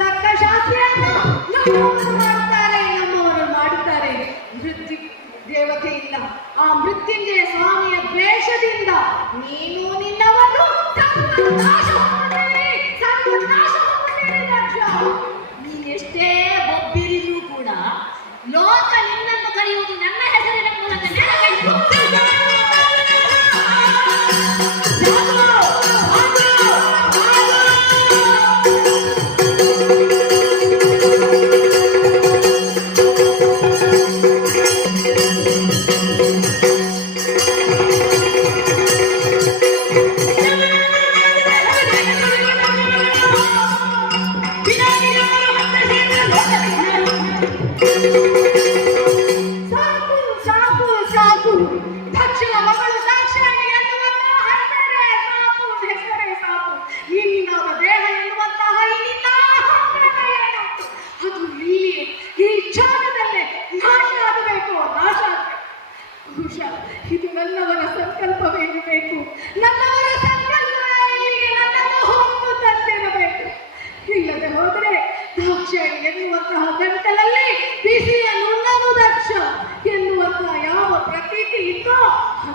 ತಕ್ಕ ಶಾಸ್ತ್ರ ನಮ್ಮವರು ಮಾಡ್ತಾರೆ ನಮ್ಮವರು ಮಾಡುತ್ತಾರೆ. ಮೃತ್ಯು ದೇವತೆಯಿಂದ ಆ ಮೃತ್ಯುಂಜಯ ಸ್ವಾಮಿಯ ದ್ವೇಷದಿಂದ ನೀನು ನಿನ್ನವನ್ನು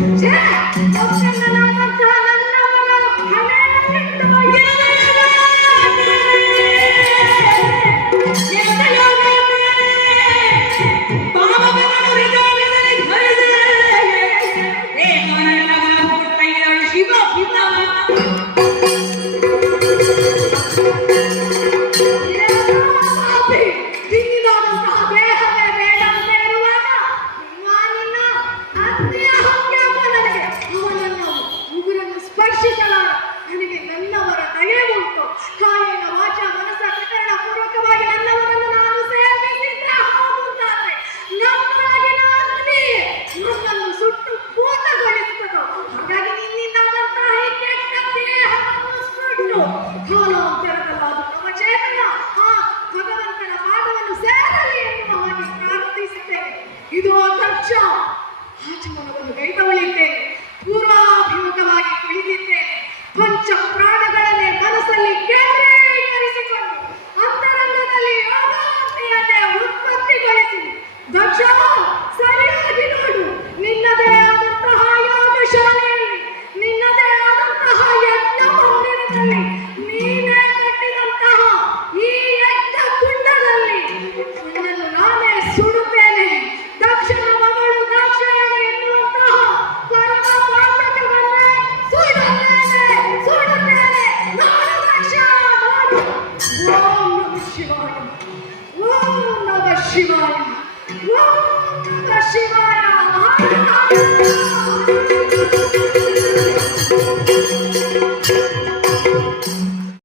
자, 옆에 Come on, Yeah.